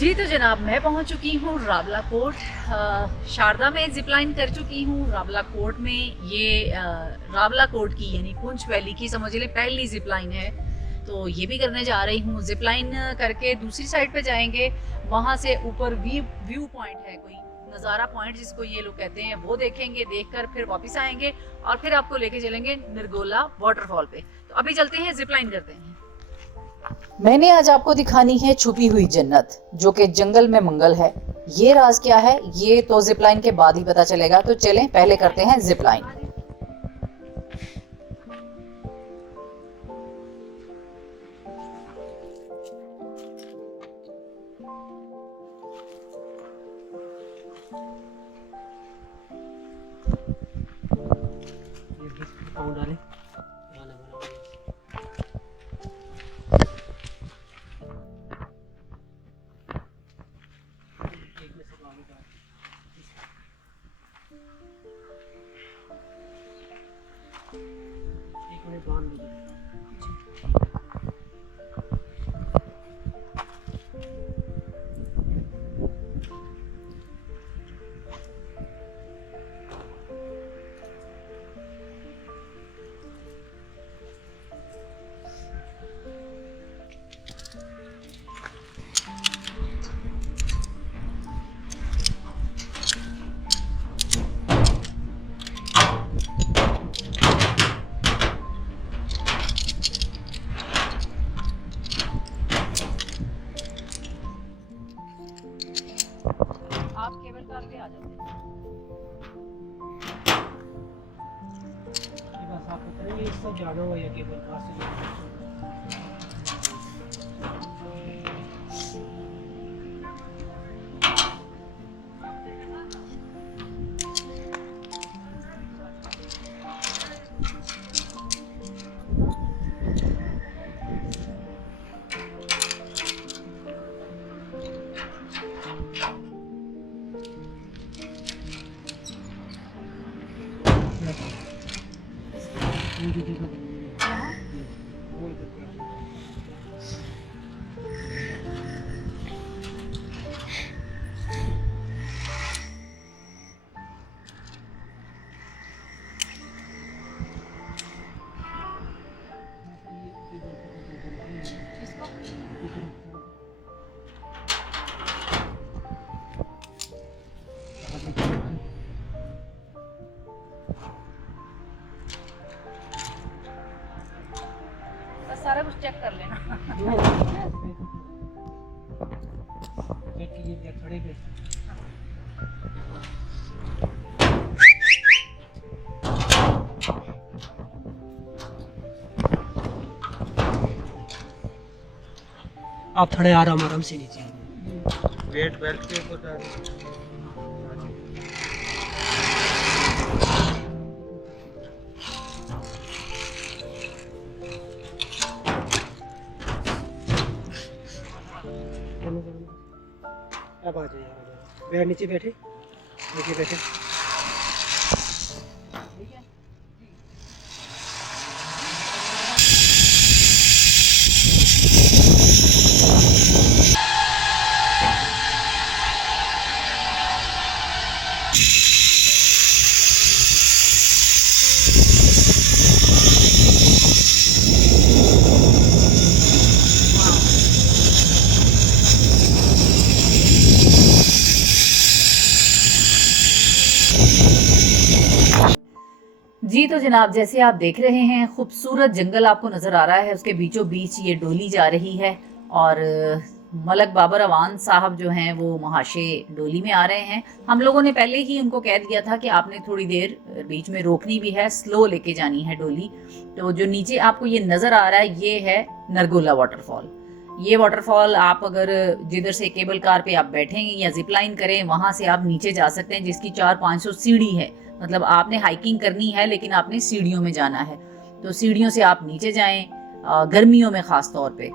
जी तो जनाब, मैं पहुंच चुकी हूँ रावला कोट। शारदा में जिपलाइन कर चुकी हूँ। रावला कोट में ये रावला कोट की यानी पुंछ वैली की समझ लें पहली जिपलाइन है, तो ये भी करने जा रही हूँ। जिपलाइन करके दूसरी साइड पे जाएंगे, वहाँ से ऊपर व्यू पॉइंट है, कोई नज़ारा पॉइंट जिसको ये लोग कहते हैं, वो देखेंगे। देखकर फिर वापस आएंगे और फिर आपको लेके चलेंगे नरगोला वाटरफॉल पे। तो अभी चलते हैं, जिपलाइन करते हैं। मैंने आज आपको दिखानी है छुपी हुई जन्नत, जो कि जंगल में मंगल है। ये राज क्या है ये तो जिपलाइन के बाद ही पता चलेगा। तो चलें पहले करते हैं जिपलाइन। आप केबल कार पे आ जाते हैं। बस आप उतरेंगे, इससे जाना हुआ या केबल कार से जाना। बस सारा कुछ चेक कर लेना। खड़े पे आप थोड़े आराम से नीचे वेट बेल्ट के ऊपर डाल। अब आ जाइए, नीचे बैठे। जी तो जनाब, जैसे आप देख रहे हैं खूबसूरत जंगल आपको नज़र आ रहा है, उसके बीचों बीच ये डोली जा रही है और मलक बाबर अवान साहब जो हैं वो महाशे डोली में आ रहे हैं। हम लोगों ने पहले ही उनको कह दिया था कि आपने थोड़ी देर बीच में रोकनी भी है, स्लो लेके जानी है डोली। तो जो नीचे आपको ये नज़र आ रहा है ये है नरगोला वाटरफॉल। ये वाटरफॉल आप अगर जिधर से केबल कार पे आप बैठेंगे या जिपलाइन करें, वहाँ से आप नीचे जा सकते हैं, जिसकी 400-500 सीढ़ी है। मतलब आपने हाइकिंग करनी है लेकिन आपने सीढ़ियों में जाना है, तो सीढ़ियों से आप नीचे जाएं। गर्मियों में ख़ास तौर पे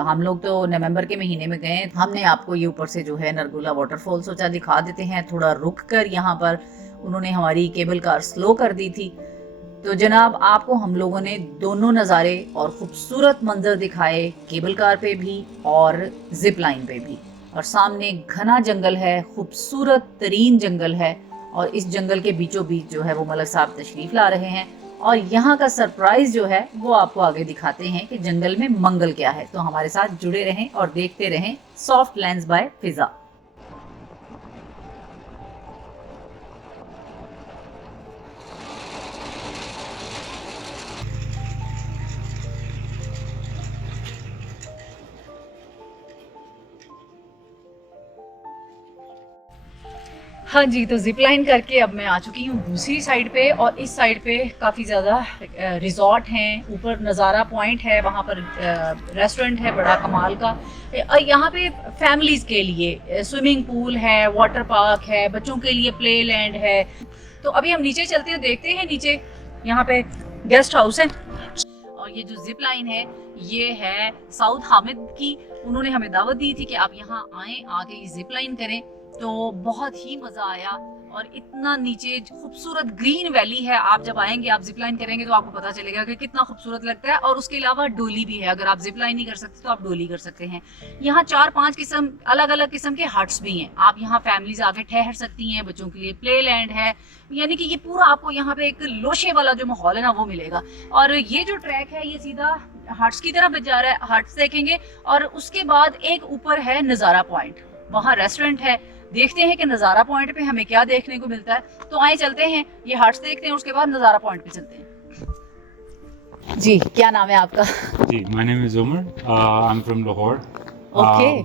हम लोग तो नवंबर के महीने में गए। हमने आपको ये ऊपर से जो है नरगोला वाटरफॉल सोचा दिखा देते हैं। थोड़ा रुक कर यहाँ पर उन्होंने हमारी केबल कार स्लो कर दी थी। तो जनाब आपको हम लोगों ने दोनों नज़ारे और ख़ूबसूरत मंजर दिखाए, केबल कार पे भी और जिप लाइन पे भी। और सामने घना जंगल है, खूबसूरत तरीन जंगल है और इस जंगल के बीचों बीच जो है वो मलक साहब तशरीफ़ ला रहे हैं और यहाँ का सरप्राइज़ जो है वो आपको आगे दिखाते हैं कि जंगल में मंगल क्या है। तो हमारे साथ जुड़े रहें और देखते रहें सॉफ्ट लैंड्स बाय फिज़ा। हाँ जी, तो जिप लाइन करके अब मैं आ चुकी हूँ दूसरी साइड पे और इस साइड पे काफ़ी ज़्यादा रिजॉर्ट हैं, ऊपर नज़ारा पॉइंट है, वहाँ पर रेस्टोरेंट है बड़ा कमाल का। यहाँ पे फैमिलीज़ के लिए स्विमिंग पूल है, वाटर पार्क है, बच्चों के लिए प्ले लैंड है। तो अभी हम नीचे चलते हैं, देखते हैं नीचे यहाँ पे गेस्ट हाउस है। और ये जो जिप लाइन है ये है साउथ हामिद की, उन्होंने हमें दावत दी थी कि आप यहाँ आएँ, आके ये जिप लाइन करें। तो बहुत ही मज़ा आया और इतना नीचे खूबसूरत ग्रीन वैली है। आप जब आएंगे, आप जिप लाइन करेंगे तो आपको पता चलेगा कि कितना खूबसूरत लगता है। और उसके अलावा डोली भी है, अगर आप जिप लाइन नहीं कर सकते तो आप डोली कर सकते हैं। यहाँ 4-5 किस्म अलग अलग किस्म के हट्स भी हैं, आप यहाँ फैमिलीज आके ठहर सकती हैं, बच्चों के लिए प्ले लैंड है, यानी कि ये पूरा आपको यहाँ पे एक लोशे वाला जो माहौल है ना वो मिलेगा। और ये जो ट्रैक है ये सीधा हट्स की तरफ जा रहा है, हट्स देखेंगे और उसके बाद एक ऊपर है नज़ारा पॉइंट, वहाँ रेस्टोरेंट है। देखते हैं कि नज़ारा पॉइंट पे हमें क्या देखने को मिलता है। तो आए चलते हैं, ये हट्स देखते हैं, उसके बाद नज़ारा पॉइंट पे चलते हैं। जी, क्या नाम है आपका? जी, my name is Umar, I am from Lahore.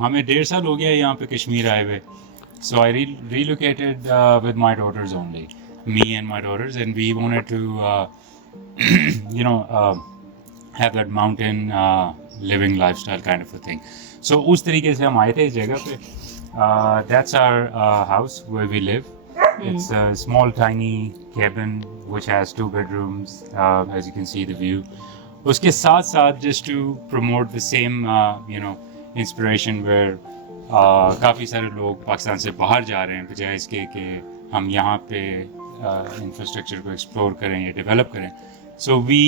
हमें 1.5 साल हो गया यहाँ पे कश्मीर आए हुए। सो आई relocated with my daughters only, me and my daughters, and we wanted to have that mountain living lifestyle kind of a thing. So उस तरीके से हम आए थे इस जगह पे। That's our house where we live. It's a small tiny cabin which has 2 bedrooms, as you can see the view. उसके साथ साथ just to promote the same inspiration where काफ़ी सारे लोग पाकिस्तान से बाहर जा रहे हैं बजाय इसके कि हम यहाँ पे इंफ्रास्ट्रक्चर को एक्सप्लोर करें या डेवलप करें। So we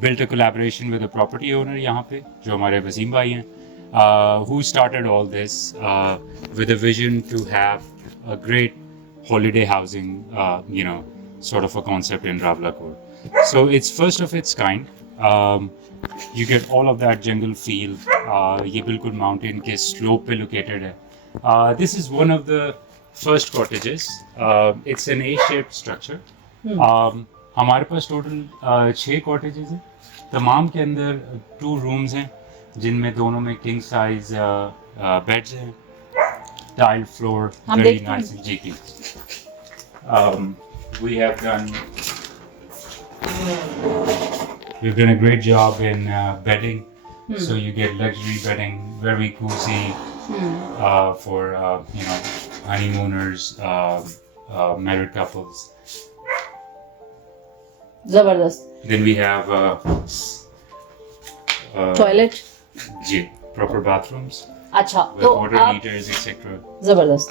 built a collaboration with a property owner यहाँ पे जो हमारे वसीम भाई हैं, who started all this with a vision to have a great holiday housing, sort of a concept in Rawalakot. So it's first of its kind. You get all of that jungle feel. ये बिल्कुल mountain के slope पे located है. This is one of the first cottages. It's an A-shaped structure. हमारे पास total 6 cottages हैं. तमाम के अंदर 2 rooms हैं जिनमें दोनों में किंग साइज बेड्स हैं, tile floor, very nice and जीकी। We've done a great job in bedding, so you get luxury bedding, very cozy for honeymooners, married couples. जबरदस्त। Then we have टॉयलेट, जी, proper bathrooms अच्छा, with तो water आप heaters etc. जबरदस्त।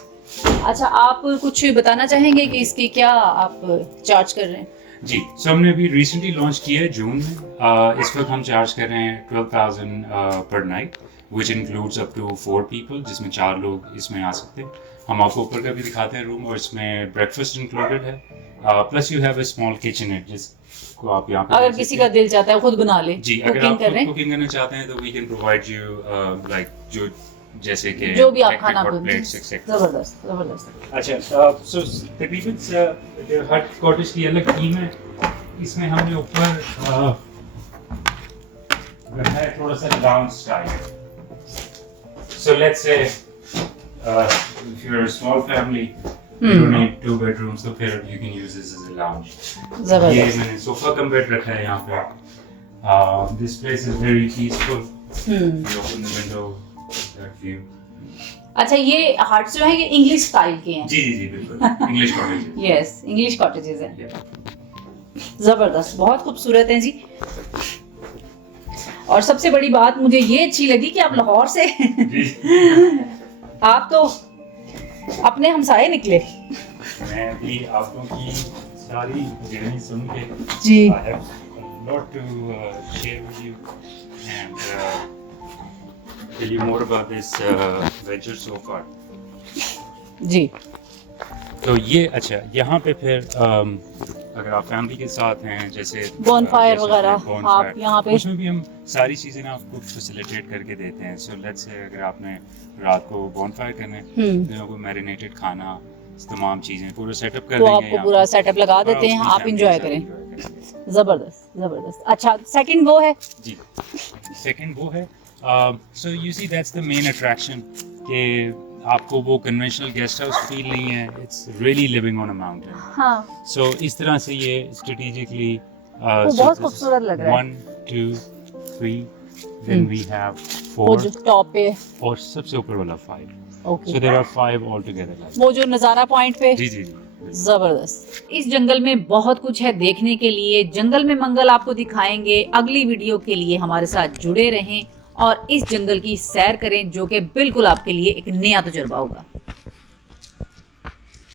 अच्छा, आप कुछ बताना चाहेंगे कि इसकी क्या आप चार्ज कर रहे हैं? जी, सो हमने अभी रिसेंटली लॉन्च किया है जून में। इस वक्त हम चार्ज कर रहे हैं 12,000 per night, which includes up to 4 people, जिसमें 4 लोग इसमें आ सकते हैं। हम आपको ऊपर का भी दिखाते हैं रूम, और इसमें ब्रेकफास्ट इंक्लूडेड है, plus you have a small kitchenette जिसको आप यहाँ पे अगर किसी का दिल चाहता है खुद बना ले, जी, अगर कुकिंग आप कर रहे हैं, कुकिंग करना चाहते हैं तो we can provide you like जो जैसे कि जो भी आप खाना प्लेट्स एक्सेट्रा। जबरदस्त जबरदस्त। अच्छा, सो तकरीबन हर कॉटेज की अलग थीम है। इसमें हमने ऊपर है थोड़ा सा lounge style. So let's say if you're a small family, you don't need 2 bedrooms, तो फिर you can use this as a lounge. ये मैंने सोफा कम बेड रखा है यहाँ पे। This place is very peaceful. You open the window, that view. अच्छा, ये हट्स जो है ये इंग्लिश स्टाइल के हैं? जी जी जी, बिल्कुल English cottage. Yes, English cottages हैं। जबरदस्त, बहुत खूबसूरत हैं जी। और सबसे बड़ी बात मुझे ये अच्छी लगी कि आप लाहौर से आप तो अपने हमसाए निकले। मैं भी आप लोगों की सारी जर्नी सुन के जी, I have a lot to share with you, and tell you more about this venture so far. जी तो ये अच्छा यहाँ पे फिर अगर आप फैमिली के साथ हैं जैसे Bonfire जैसे वगैरह, bonfire, आप यहाँ पे- उसमें भी हम सारी चीज़ें ना आपको फैसिलिटेट करके देते हैं. सो लेट्स से अगर आपने रात को बॉनफायर करना है दिनों को मैरिनेटेड खाना तमाम चीज़ें पूरा सेटअप कर तो देंगे आपको यहाँ पूरा पे. सेटअप लगा और देते हैं, उसकी आप family इंजॉय के साथ करें. enjoy करेंगे. जबरदस्त जबरदस्त. अच्छा सेकंड वो है जी सेकंड वो है so you see that's the main attraction कि आपको वो कन्वेंशनल गेस्ट हाउस फील नहीं है. It's really living on a mountain. हाँ सो इस तरह से ये स्ट्रेटेजिकली बहुत खूबसूरत लग रहा है. 1 2 3 देन वी हैव वो जो 4 टॉप पे और सबसे ऊपर वाला 5. Okay so there are 5 all together. वो जो नज़ारा पॉइंट पे जी जी जी. जबरदस्त. इस जंगल में बहुत कुछ है देखने के लिए. जंगल में मंगल आपको दिखाएंगे. अगली वीडियो के लिए हमारे साथ जुड़े रहें और इस जंगल की सैर करें जो कि बिल्कुल आपके लिए एक नया तजुर्बा होगा.